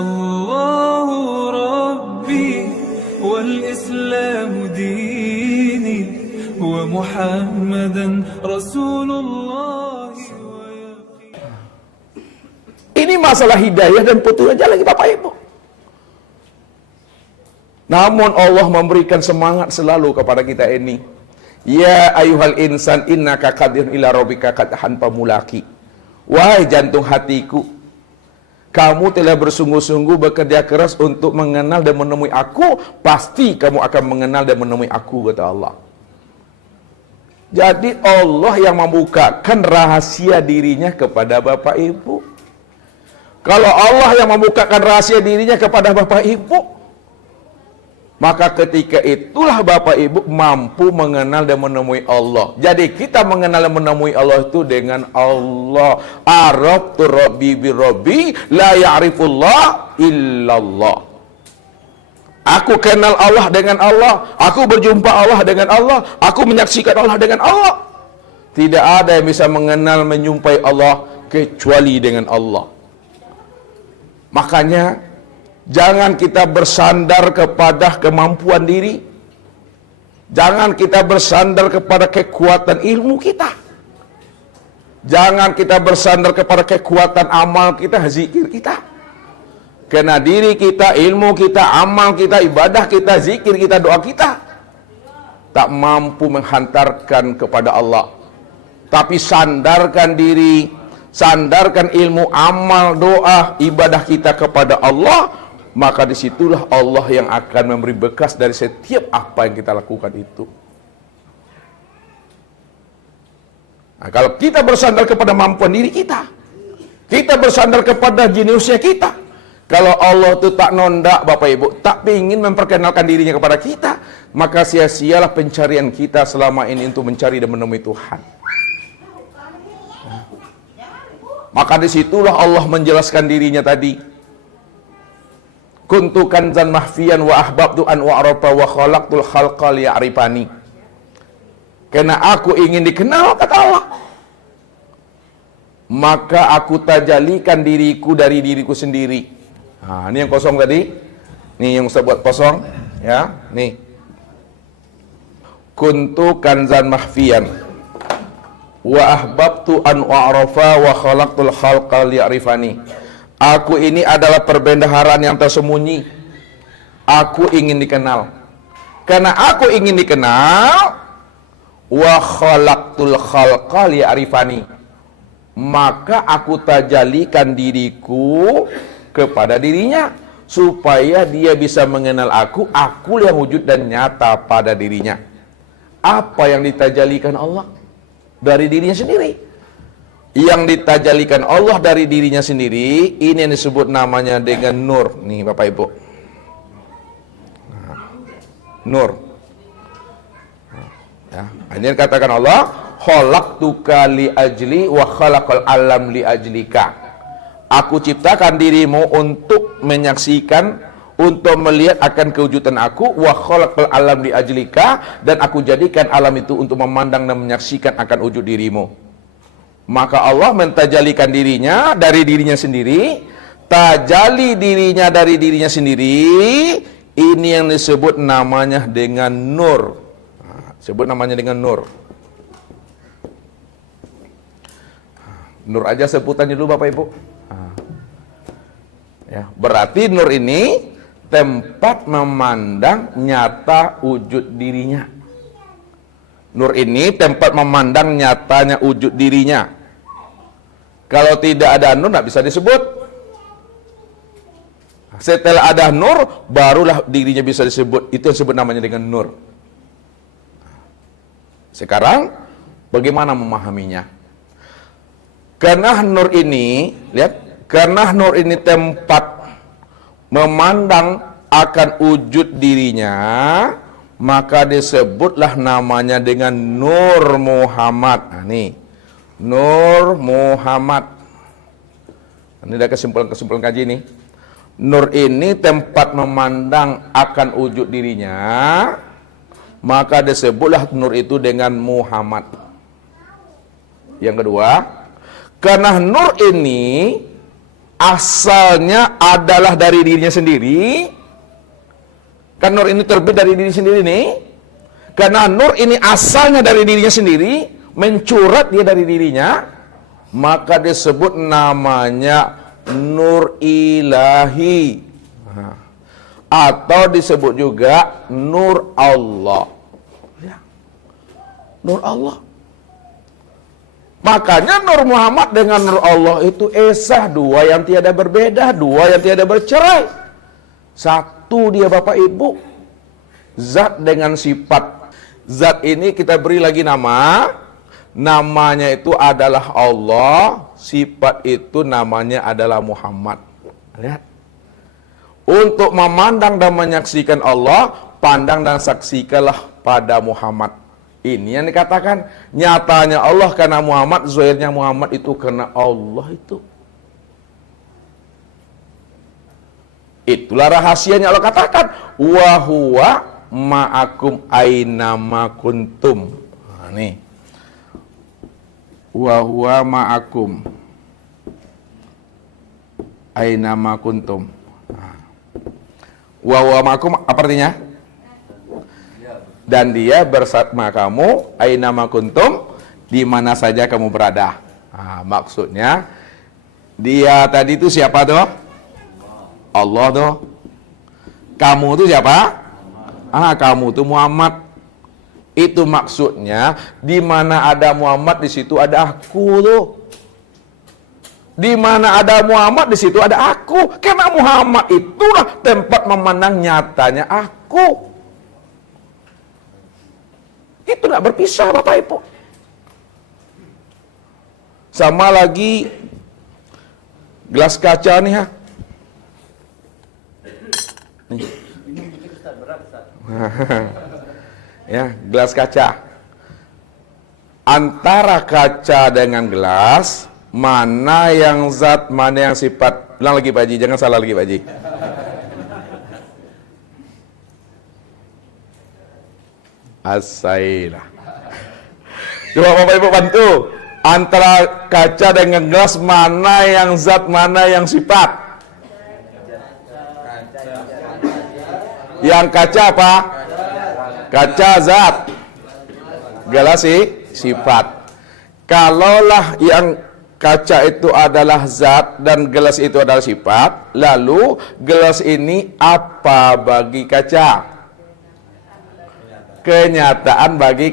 الله ربي والإسلام ديني ومحمدا رسول الله. Ini masalah hidayah dan petunjuk lagi Bapak Ibu. Namun Allah memberikan semangat selalu kepada kita ini. Ya ayuhal insan innaka qadirun ila rabbika qadhan pamulaki. Wahai jantung hatiku, kamu telah bersungguh-sungguh bekerja keras untuk mengenal dan menemui aku, pasti kamu akan mengenal dan menemui aku, kata Allah. Jadi Allah yang membukakan rahasia dirinya kepada Bapak Ibu. Kalau Allah yang membukakan rahasia dirinya kepada Bapak Ibu, maka ketika itulah Bapak Ibu mampu mengenal dan menemui Allah. Jadi kita mengenal dan menemui Allah itu dengan Allah. Arabtu rabbi bi rabbi la ya'rifullah illallah. Aku kenal Allah dengan Allah. Aku berjumpa Allah dengan Allah. Aku menyaksikan Allah dengan Allah. Tidak ada yang bisa mengenal menyumpai Allah kecuali dengan Allah. Makanya jangan kita bersandar kepada kemampuan diri. Jangan kita bersandar kepada kekuatan ilmu kita. Jangan kita bersandar kepada kekuatan amal kita, zikir kita. Karena diri kita, ilmu kita, amal kita, ibadah kita, zikir kita, doa kita tak mampu menghantarkan kepada Allah. Tapi sandarkan diri, sandarkan ilmu, amal, doa, ibadah kita kepada Allah, maka disitulah Allah yang akan memberi bekas dari setiap apa yang kita lakukan itu. Nah, kalau kita bersandar kepada kemampuan diri kita, kita bersandar kepada jeniusnya kita. Kalau Allah itu tak nondak Bapak Ibu, tak ingin memperkenalkan dirinya kepada kita, maka sia-sialah pencarian kita selama ini untuk mencari dan menemui Tuhan. Maka disitulah Allah menjelaskan dirinya tadi. Kuntu kanzan mahfiyan wa ahbabtu an wa'rafa wa khalaqtul khalqa liya'rifani. Karena aku ingin dikenal, kata Allah, maka aku tajalikan diriku dari diriku sendiri. Nah, ini yang kosong tadi. Nih yang saya buat kosong, ya. Nih. Kuntu kanzan mahfiyan wa ahbabtu an wa'rafa wa khalaqtul khalqa liya'rifani. Aku ini adalah perbendaharaan yang tersembunyi. Aku ingin dikenal. Karena aku ingin dikenal, wa khalaqtul khalqa liya'rifani, maka aku tajalikan diriku kepada dirinya supaya dia bisa mengenal aku yang wujud dan nyata pada dirinya. Apa yang ditajalikan Allah? Dari dirinya sendiri. Yang ditajalikan Allah dari dirinya sendiri, ini yang disebut namanya dengan nur. Nih Bapak Ibu, nur. Ya, ini katakan Allah, khalaqtuka li ajli wa khalaqal alam li ajlika. Aku ciptakan dirimu untuk menyaksikan, untuk melihat akan kewujudan aku, wa khalaqal alam li ajlika, dan aku jadikan alam itu untuk memandang dan menyaksikan akan wujud dirimu. Maka Allah mentajalikan dirinya dari dirinya sendiri, tajali dirinya dari dirinya sendiri. Ini yang disebut namanya dengan nur. Sebut namanya dengan nur. Nur aja sebutannya dulu Bapak Ibu. Ya, berarti nur ini tempat memandang nyata wujud dirinya. Nur ini tempat memandang nyatanya wujud dirinya. Kalau tidak ada nur, tidak bisa disebut. Setelah ada nur, barulah dirinya bisa disebut. Itu yang disebut namanya dengan nur. Sekarang, bagaimana memahaminya? Karena nur ini, lihat, karena nur ini tempat memandang akan wujud dirinya, maka disebutlah namanya dengan Nur Muhammad. Nah, nih, Nur Muhammad. Ini ada kesimpulan-kesimpulan kaji nih. Nur ini tempat memandang akan wujud dirinya, maka disebutlah nur itu dengan Muhammad. Yang kedua, karena nur ini asalnya adalah dari dirinya sendiri. Kan nur ini terbit dari diri sendiri nih. Karena nur ini asalnya dari dirinya sendiri, mencurat dia dari dirinya, maka disebut namanya nur ilahi. Atau disebut juga nur Allah. Ya. Nur Allah. Makanya Nur Muhammad dengan Nur Allah itu esah, dua yang tiada berbeda, dua yang tiada bercerai. Satu dia Bapak Ibu, zat dengan sifat. Zat ini kita beri lagi nama, namanya itu adalah Allah, sifat itu namanya adalah Muhammad. Lihat. Untuk memandang dan menyaksikan Allah, pandang dan saksikanlah pada Muhammad. Ini yang dikatakan nyatanya Allah karena Muhammad, zahirnya Muhammad itu karena Allah itu. Itulah rahasianya Allah katakan, wa huwa ma'akum aina ma kuntum. Nah, nih. Wa huwa ma'akum aina ma kuntum. Wa huwa ma'akum apa artinya? Dan dia bersama kamu aina ma kuntum, di mana saja kamu berada. Nah, maksudnya dia tadi itu siapa tuh? Allah tuh. Kamu tuh siapa? Kamu tuh Muhammad. Itu maksudnya di mana ada Muhammad di situ ada aku tuh. Di mana ada Muhammad di situ ada aku. Karena Muhammad itulah tempat memandang nyatanya aku. Itu tidak berpisah Bapak Ibu. Sama lagi gelas kaca nih ha. Nih. Ya, gelas kaca. Antara kaca dengan gelas, mana yang zat, mana yang sifat? Ulang lagi Pak Haji, jangan salah lagi Pak Haji. Asailah. Coba Bapak Ibu bantu. Antara kaca dengan gelas, mana yang zat, mana yang sifat? Yang kaca apa? Kaca zat. Gelas sifat. Kalaulah yang kaca itu adalah zat dan gelas itu adalah sifat, lalu gelas ini apa bagi kaca? Kenyataan bagi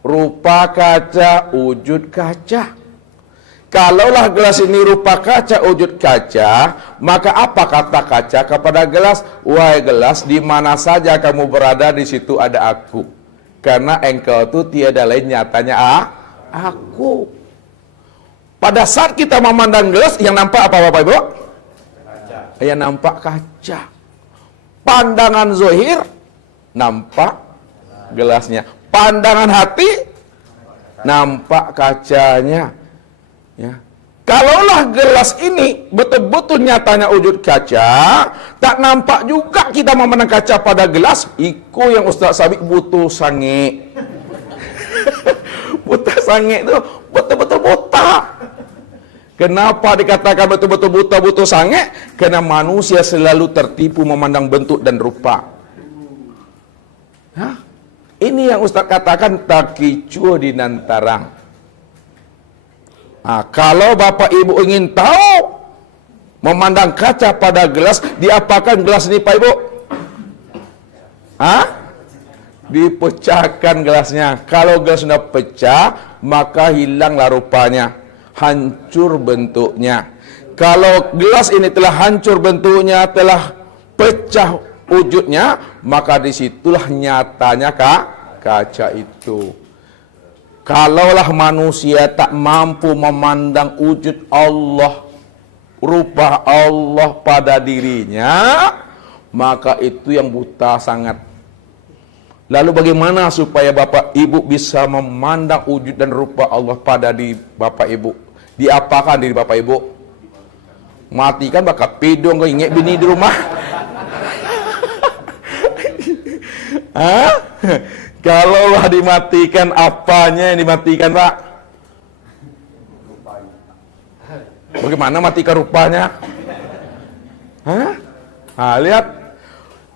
rupa kaca, wujud kaca. Kalaulah gelas ini rupa kaca, wujud kaca, maka apa kata kaca kepada gelas? Wahai gelas, di mana saja kamu berada, di situ ada aku. Karena engkau itu tiada lain nyatanya aku. Pada saat kita memandang gelas, yang nampak apa Bapak Ibu? Kaca. Yang nampak kaca. Pandangan zahir nampak gelasnya. Pandangan hati nampak kacanya. Ya. Kalaulah gelas ini betul-betul nyatanya wujud kaca, tak nampak juga kita memandang kaca pada gelas. Iku yang Ustaz Sabik butuh sange. Buta sange itu betul-betul buta. Kenapa dikatakan betul-betul buta, butuh sange? Karena manusia selalu tertipu memandang bentuk dan rupa. Hah? Ini yang Ustaz katakan takicu di nantarang. Kalau Bapak Ibu ingin tahu memandang kaca pada gelas, diapakan gelas ini Pak Ibu? Dipecahkan gelasnya. Kalau gelas sudah pecah, maka hilanglah rupanya, hancur bentuknya. Kalau gelas ini telah hancur bentuknya, telah pecah wujudnya, maka disitulah nyatanya kaca itu. Kalaulah manusia tak mampu memandang wujud Allah, rupa Allah pada dirinya, maka itu yang buta sangat. Lalu bagaimana supaya Bapak Ibu bisa memandang wujud dan rupa Allah pada diri Bapak Ibu? Diapakan diri Bapak Ibu? Matikan bakal pidong kau ingat bini di rumah. Kalaulah dimatikan, apanya yang dimatikan Pak? Bagaimana matikan rupanya? Hah? Nah, lihat.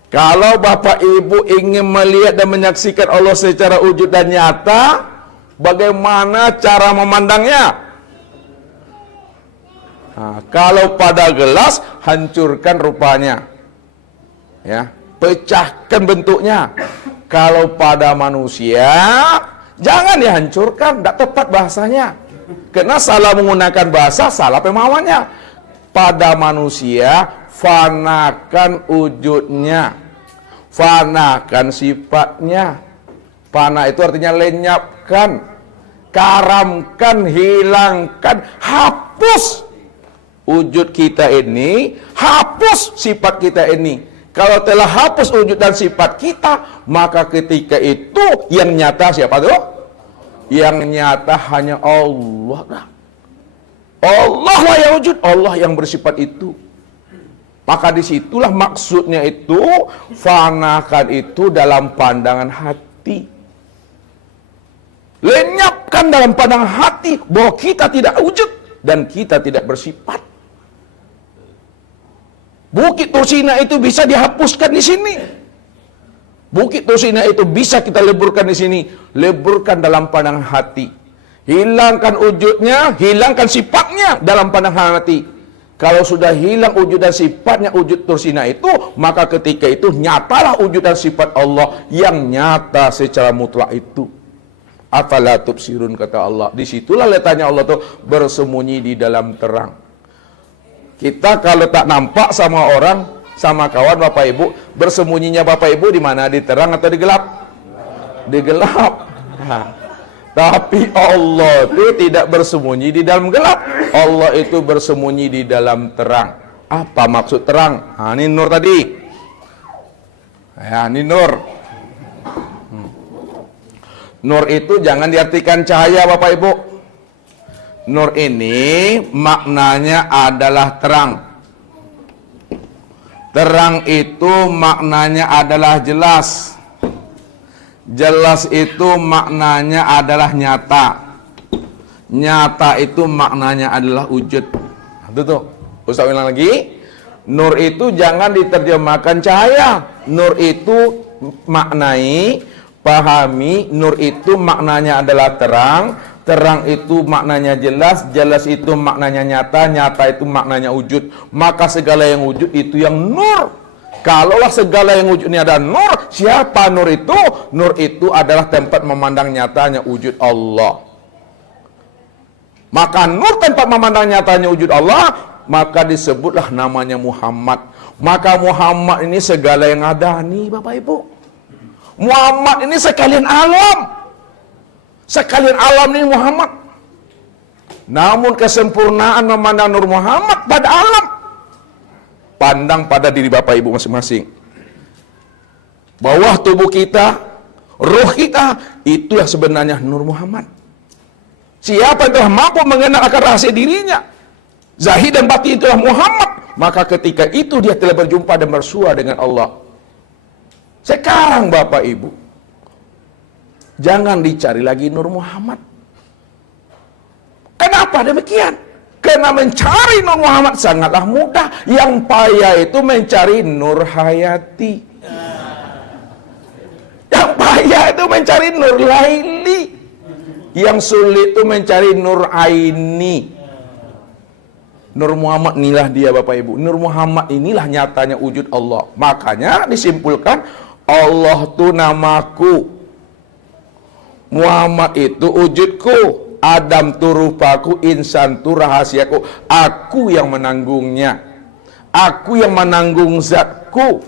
Kalau Bapak Ibu ingin melihat dan menyaksikan Allah secara wujud dan nyata, bagaimana cara memandangnya? Nah, kalau pada gelas, hancurkan rupanya. Ya, pecahkan bentuknya. Kalau pada manusia, jangan dihancurkan, tidak tepat bahasanya. Karena salah menggunakan bahasa, salah pemahamannya. Pada manusia, fanakan wujudnya, fanakan sifatnya. Fana itu artinya lenyapkan, karamkan, hilangkan, hapus wujud kita ini, hapus sifat kita ini. Kalau telah hapus wujud dan sifat kita, maka ketika itu yang nyata siapa tuh? Yang nyata hanya Allah. Allah lah yang wujud, Allah yang bersifat itu. Maka disitulah maksudnya itu, fanakan itu dalam pandangan hati. Lenyapkan dalam pandangan hati bahwa kita tidak wujud dan kita tidak bersifat. Bukit Tursina itu bisa dihapuskan di sini. Bukit Tursina itu bisa kita leburkan di sini. Leburkan dalam pandangan hati. Hilangkan wujudnya, hilangkan sifatnya dalam pandangan hati. Kalau sudah hilang wujud dan sifatnya wujud Tursina itu, maka ketika itu nyatalah wujud dan sifat Allah yang nyata secara mutlak itu. Afala tubsirun, kata Allah. Disitulah letaknya Allah tuh bersembunyi di dalam terang. Kita kalau tak nampak sama orang, sama kawan Bapak Ibu, bersembunyinya Bapak Ibu di mana? Di terang atau di gelap? Di gelap. Tapi Allah itu tidak bersembunyi di dalam gelap. Allah itu bersembunyi di dalam terang. Apa maksud terang? Nah, ini nur tadi. Ya, ini nur. Nur itu jangan diartikan cahaya Bapak Ibu. Nur ini maknanya adalah terang. Terang itu maknanya adalah jelas. Jelas itu maknanya adalah nyata. Nyata itu maknanya adalah wujud. Itu tuh. Ustaz ulang lagi. Nur itu jangan diterjemahkan cahaya. Nur itu maknai, pahami, nur itu maknanya adalah terang. Terang itu maknanya jelas. Jelas itu maknanya nyata. Nyata itu maknanya wujud. Maka segala yang wujud itu yang nur. Kalaulah segala yang wujud ini ada nur, siapa nur itu? Nur itu adalah tempat memandang nyatanya wujud Allah. Maka nur tempat memandang nyatanya wujud Allah, maka disebutlah namanya Muhammad. Maka Muhammad ini segala yang ada nih Bapak Ibu. Muhammad ini sekalian alam. Sekalian alam ini Muhammad. Namun kesempurnaan memandang nur Muhammad pada alam. Pandang pada diri Bapak Ibu masing-masing. Bawah tubuh kita, roh kita, itulah sebenarnya Nur Muhammad. Siapa yang telah mampu mengenal akar rahasia dirinya, zahir dan batin itulah Muhammad. Maka ketika itu dia telah berjumpa dan bersua dengan Allah. Sekarang Bapak Ibu, jangan dicari lagi Nur Muhammad. Kenapa demikian? Karena mencari Nur Muhammad sangatlah mudah. Yang payah itu mencari Nur Hayati. Yang payah itu mencari Nur Laili. Yang sulit itu mencari Nur Aini. Nur Muhammad inilah dia Bapak Ibu. Nur Muhammad inilah nyatanya wujud Allah. Makanya disimpulkan Allah itu namaku, Muhammad itu wujudku, Adam tu rupaku, insan tu rahasiaku. Aku yang menanggungnya. Aku yang menanggung zatku.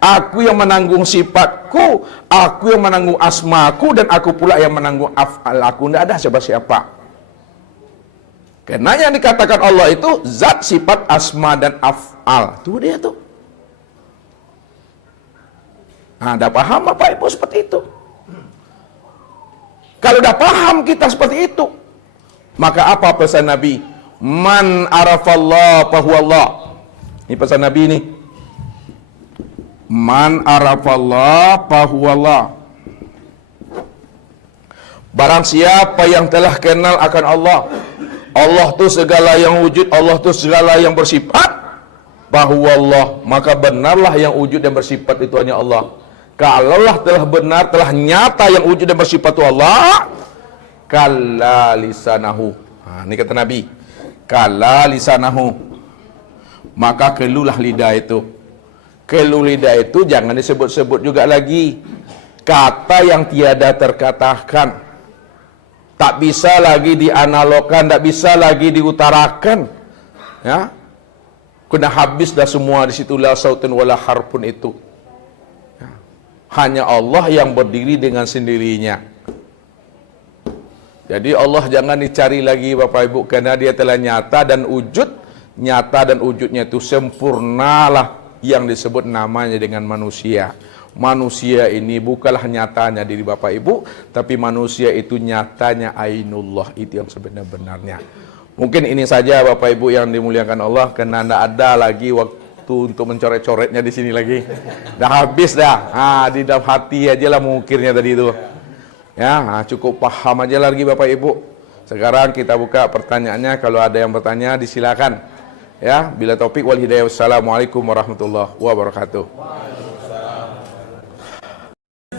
Aku yang menanggung sifatku. Aku yang menanggung asmaku. Dan aku pula yang menanggung af'al aku. Tidak ada siapa-siapa. Karena yang dikatakan Allah itu zat, sifat, asma, dan af'al. Itu dia tuh. Nah, dah paham Bapak Ibu seperti itu. Kalau dah paham kita seperti itu, maka apa pesan Nabi? Man arafallah fahuwallah. Ini pesan Nabi ini. Man arafallah fahuwallah. Barang siapa yang telah kenal akan Allah, Allah tu segala yang wujud, Allah tu segala yang bersifat, bahwa Allah, maka benarlah yang wujud dan bersifat itu hanya Allah. Kalaulah telah benar, telah nyata yang wujud dan bersifat itu Allah, kalla lisanahu. Ini kata Nabi, kalla lisanahu, maka kelulah lidah itu. Kelu lidah itu jangan disebut-sebut juga lagi. Kata yang tiada terkatakan, tak bisa lagi dianalogkan, tak bisa lagi diutarakan. Ya, kena habis dah semua di situ, la sautun wala harfun itu. Ya. Hanya Allah yang berdiri dengan sendirinya. Jadi Allah jangan dicari lagi Bapak Ibu, karena dia telah nyata dan wujud. Nyata dan wujudnya itu sempurnalah yang disebut namanya dengan manusia. Manusia ini bukanlah nyatanya diri Bapak Ibu, tapi manusia itu nyatanya ainullah, itu yang sebenar-benarnya. Mungkin ini saja Bapak Ibu yang dimuliakan Allah, karena tidak ada lagi waktu untuk mencoret-coretnya di sini lagi. Dah habis dah. Di dalam hati aja lah mengukirnya tadi itu. Ya, cukup paham aja lagi Bapak Ibu. Sekarang kita buka pertanyaannya, kalau ada yang bertanya disilakan. Ya, bila taufik wal hidayah. Wassalamualaikum warahmatullahi wabarakatuh.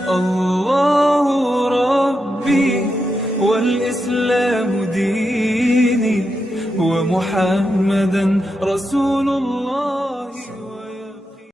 Allahu Rabbi wal Islam dini wa Muhammadan Rasulullah.